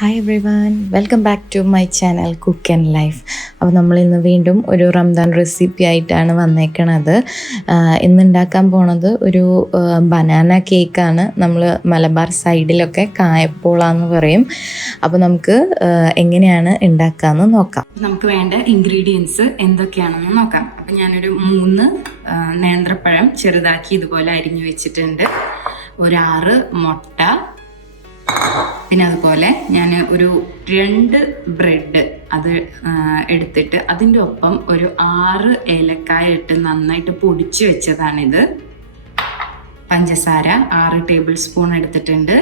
Hi everyone, welcome back to my channel cook and life. അപ്പോൾ നമ്മളിന്ന് വീണ്ടും ഒരു റംദാൻ റെസിപ്പി ആയിട്ടാണ് വന്നേക്കണത്. ഇന്നുണ്ടാക്കാൻ പോണത് ഒരു ബനാന കേക്കാണ്. നമ്മൾ മലബാർ സൈഡിലൊക്കെ കായപ്പോള എന്ന് പറയും. അപ്പോൾ നമുക്ക് എങ്ങനെയാണ് ഉണ്ടാക്കാമെന്ന് നോക്കാം. നമുക്ക് വേണ്ട ഇൻഗ്രീഡിയൻസ് എന്തൊക്കെയാണെന്ന് നോക്കാം. അപ്പോൾ ഞാനൊരു 3 നേന്ത്രപ്പഴം ചെറുതാക്കി ഇതുപോലെ അരിഞ്ഞു വെച്ചിട്ടുണ്ട്. ഒരു 6 മുട്ട, പിന്നെ അതുപോലെ ഞാൻ ഒരു 2 ബ്രെഡ് അത് എടുത്തിട്ട് അതിൻ്റെ ഒപ്പം ഒരു 6 ഏലക്കായ ഇട്ട് നന്നായിട്ട് പൊടിച്ച് വെച്ചതാണിത്. പഞ്ചസാര 6 ടേബിൾ സ്പൂൺ എടുത്തിട്ടുണ്ട്.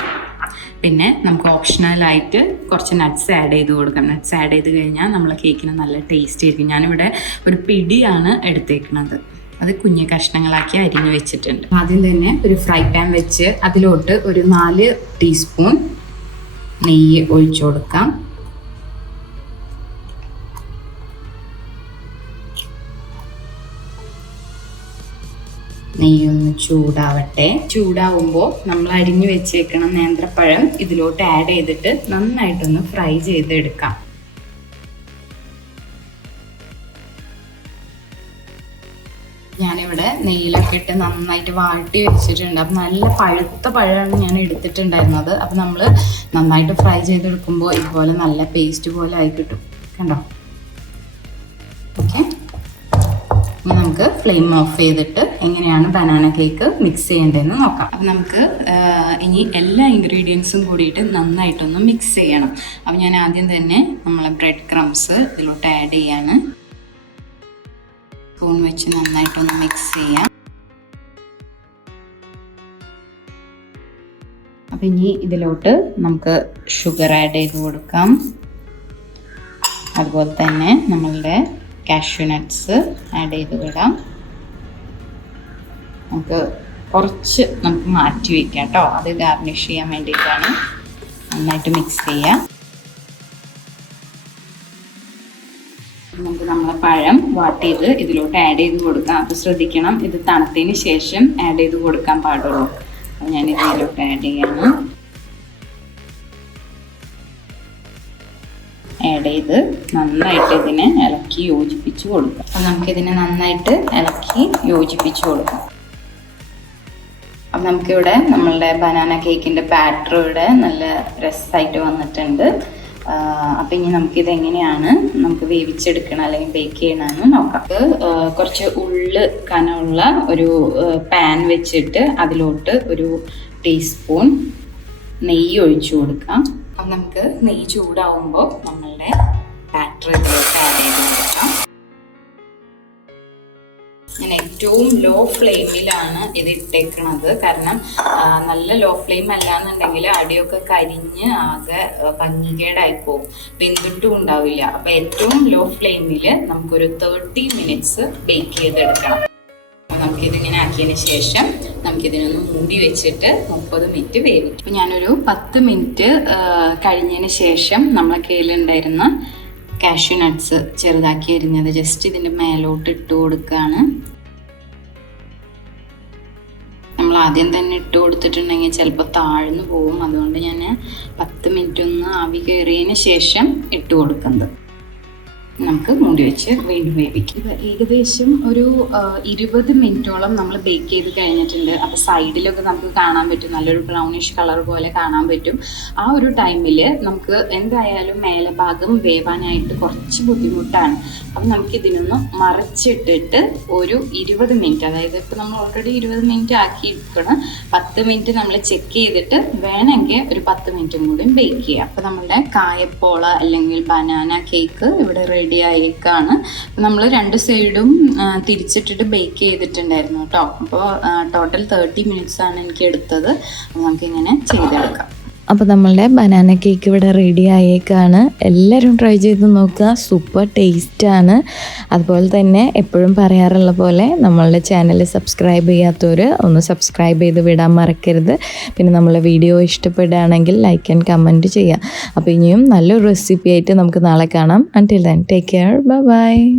പിന്നെ നമുക്ക് ഓപ്ഷണലായിട്ട് കുറച്ച് നട്ട്സ് ആഡ് ചെയ്ത് കൊടുക്കാം. നട്ട്സ് ആഡ് ചെയ്ത് കഴിഞ്ഞാൽ നമ്മളെ കേക്കിന് നല്ല ടേസ്റ്റ് ആയിരിക്കും. ഞാനിവിടെ ഒരു പിടിയാണ് എടുത്തേക്കുന്നത്. അത് കുഞ്ഞു കഷ്ണങ്ങളാക്കി അരിഞ്ഞു വെച്ചിട്ടുണ്ട്. ആദ്യം തന്നെ ഒരു ഫ്രൈ പാൻ വെച്ച് അതിലോട്ട് ഒരു 4 ടീസ്പൂൺ നെയ്യ് ഒഴിച്ചു കൊടുക്കാം. നെയ്യൊന്ന് ചൂടാവട്ടെ. ചൂടാവുമ്പോൾ നമ്മൾ അരിഞ്ഞു വെച്ചേക്കണം നേന്ത്രപ്പഴം ഇതിലോട്ട് ആഡ് ചെയ്തിട്ട് നന്നായിട്ടൊന്ന് ഫ്രൈ ചെയ്തെടുക്കാം. ഞാനിവിടെ നെയ്യിലൊക്കെ ഇട്ട് നന്നായിട്ട് വാട്ടി വെച്ചിട്ടുണ്ട്. അപ്പം നല്ല പഴുത്ത പഴമാണ് ഞാൻ എടുത്തിട്ടുണ്ടായിരുന്നത്. അപ്പം നമ്മൾ നന്നായിട്ട് ഫ്രൈ ചെയ്തെടുക്കുമ്പോൾ ഇതുപോലെ നല്ല പേസ്റ്റ് പോലെ ആയി കിട്ടും. കണ്ടോ? ഓക്കെ, ഇനി നമുക്ക് ഫ്ലെയിം ഓഫ് ചെയ്തിട്ട് എങ്ങനെയാണ് ബനാന കേക്ക് മിക്സ് ചെയ്യേണ്ടതെന്ന് നോക്കാം. അപ്പം നമുക്ക് ഇനി എല്ലാ ഇൻഗ്രീഡിയൻസും കൂടിയിട്ട് നന്നായിട്ടൊന്ന് മിക്സ് ചെയ്യണം. അപ്പം ഞാൻ ആദ്യം തന്നെ നമ്മളെ ബ്രെഡ് ക്രംസ് ഇതിലോട്ട് ആഡ് ചെയ്യാണ്. സ്പൂൺ വെച്ച് നന്നായിട്ടൊന്ന് മിക്സ് ചെയ്യാം. അപ്പം ഇനി ഇതിലോട്ട് നമുക്ക് ഷുഗർ ആഡ് ചെയ്ത് കൊടുക്കാം. അതുപോലെ തന്നെ നമ്മളുടെ കാഷ്യൂ നട്ട്സ് ആഡ് ചെയ്ത് വിടാം. നമുക്ക് കുറച്ച് നമുക്ക് മാറ്റി വയ്ക്കാം കേട്ടോ, അത് ഗാർണിഷ് ചെയ്യാൻ വേണ്ടിയിട്ടാണ്. നന്നായിട്ട് മിക്സ് ചെയ്യാം. നമുക്ക് നമ്മളെ പഴം വാട്ട് ചെയ്ത് ഇതിലോട്ട് ആഡ് ചെയ്ത് കൊടുക്കാം. അപ്പോൾ ശ്രദ്ധിക്കണം, ഇത് തണുത്തതിന് ശേഷം ആഡ് ചെയ്ത് കൊടുക്കാൻ പാടുള്ളൂ. അപ്പോൾ ഞാൻ ഇതിലോട്ട് ആഡ് ചെയ്യാണ്. ആഡ് ചെയ്ത് നന്നായിട്ട് ഇതിനെ ഇളക്കി യോജിപ്പിച്ച് കൊടുക്കാം. അപ്പോൾ നമുക്കിതിനെ നന്നായിട്ട് ഇളക്കി യോജിപ്പിച്ച് കൊടുക്കാം. അപ്പം നമുക്കിവിടെ നമ്മളുടെ ബനാന കേക്കിൻ്റെ ബാറ്റർ ഇവിടെ നല്ല രസമായിട്ട് വന്നിട്ടുണ്ട്. അപ്പം ഇനി നമുക്കിത് എങ്ങനെയാണ് നമുക്ക് വേവിച്ചെടുക്കണം അല്ലെങ്കിൽ ബേക്ക് ചെയ്യണമെന്ന് നോക്കാം. കുറച്ച് ഉള്ള് കനമുള്ള ഒരു പാൻ വെച്ചിട്ട് അതിലോട്ട് ഒരു ടീസ്പൂൺ നെയ്യ് ഒഴിച്ചു കൊടുക്കാം. അപ്പം നമുക്ക് നെയ്യ് ചൂടാവുമ്പോൾ നമ്മളുടെ ബാറ്റർ ഇതിലോട്ട് ആഡ് ചെയ്ത് കൊടുക്കാം. ഞാൻ ഏറ്റവും ലോ ഫ്ലെയിമിലാണ് ഇത് ഇട്ടേക്കണത്. കാരണം നല്ല ലോ ഫ്ലെയിം അല്ലാന്നുണ്ടെങ്കിൽ അടിയൊക്കെ കരിഞ്ഞ് ആകെ ഭംഗികേടായി പോകും, വെന്തിട്ടും ഉണ്ടാവില്ല. അപ്പം ഏറ്റവും ലോ ഫ്ലെയിമിൽ നമുക്കൊരു 30 മിനിറ്റ്സ് ബേക്ക് ചെയ്തെടുക്കണം. അപ്പോൾ നമുക്കിതിങ്ങനെ ആക്കിയതിന് ശേഷം നമുക്കിതിനൊന്ന് മൂടി വെച്ചിട്ട് 30 മിനിറ്റ് വേവിക്കും. അപ്പോൾ ഞാനൊരു 10 മിനിറ്റ് കഴിഞ്ഞതിന് ശേഷം നമ്മളെ കയ്യിലുണ്ടായിരുന്ന കാഷ്യൂ നട്ട്സ് ചെറുതാക്കി അരിഞ്ഞത് ജസ്റ്റ് ഇതിൻ്റെ മേലോട്ട് ഇട്ട് കൊടുക്കുകയാണ്. നമ്മൾ ആദ്യം തന്നെ ഇട്ട് കൊടുത്തിട്ടുണ്ടെങ്കിൽ ചിലപ്പോൾ താഴ്ന്നു പോകും. അതുകൊണ്ട് ഞാൻ 10 മിനിറ്റ് ഒന്ന് ആവി കയറിയതിന് ശേഷം ഇട്ട് കൊടുക്കുന്നത്. നമുക്ക് മൂടി വെച്ച് വീണ്ടും വേവിക്കും. ഏകദേശം ഒരു 20 മിനിറ്റോളം നമ്മൾ ബേക്ക് ചെയ്ത് കഴിഞ്ഞിട്ടുണ്ട്. അപ്പോൾ സൈഡിലൊക്കെ നമുക്ക് കാണാൻ പറ്റും, നല്ലൊരു ബ്രൗണിഷ് കളർ പോലെ കാണാൻ പറ്റും. ആ ഒരു ടൈമിൽ നമുക്ക് എന്തായാലും മേലെ ഭാഗം വേവാനായിട്ട് കുറച്ച് ബുദ്ധിമുട്ടാണ്. അപ്പം നമുക്കിതിനൊന്ന് മറച്ചിട്ടിട്ട് ഒരു 20 മിനിറ്റ്, അതായത് ഇപ്പോൾ നമ്മൾ ഓൾറെഡി 20 മിനിറ്റ് ആക്കിയിരിക്കണം. 10 മിനിറ്റ് നമ്മൾ ചെക്ക് ചെയ്തിട്ട് വേണമെങ്കിൽ ഒരു 10 മിനിറ്റും കൂടി ബേക്ക് ചെയ്യാം. അപ്പോൾ നമ്മളുടെ കായപ്പോള അല്ലെങ്കിൽ ബനാന കേക്ക് ഇവിടെ റെഡി ആയേക്കാണ്. നമ്മൾ 2 സൈഡും തിരിച്ചിട്ടിട്ട് ബേക്ക് ചെയ്തിട്ടുണ്ടായിരുന്നു കേട്ടോ. അപ്പോൾ ടോട്ടൽ 30 മിനിറ്റ്സ് ആണ് എനിക്ക് എടുത്തത്. നമുക്കിങ്ങനെ ചെയ്തെടുക്കാം. അപ്പോൾ നമ്മളുടെ ബനാന കേക്ക് ഇവിടെ റെഡി ആയേക്കാണ്. എല്ലാവരും ട്രൈ ചെയ്ത് നോക്കുക, സൂപ്പർ ടേസ്റ്റാണ്. അതുപോലെ തന്നെ എപ്പോഴും പറയാറുള്ള പോലെ നമ്മളുടെ ചാനൽ സബ്സ്ക്രൈബ് ചെയ്യാത്തവർ ഒന്ന് സബ്സ്ക്രൈബ് ചെയ്ത് വിടാൻ മറക്കരുത്. പിന്നെ നമ്മളെ വീഡിയോ ഇഷ്ടപ്പെടുകയാണെങ്കിൽ ലൈക്ക് ആൻഡ് കമൻറ്റ് ചെയ്യാം. അപ്പോൾ ഇനിയും നല്ലൊരു റെസിപ്പി ആയിട്ട് നമുക്ക് നാളെ കാണാം. Until then take care, bye bye.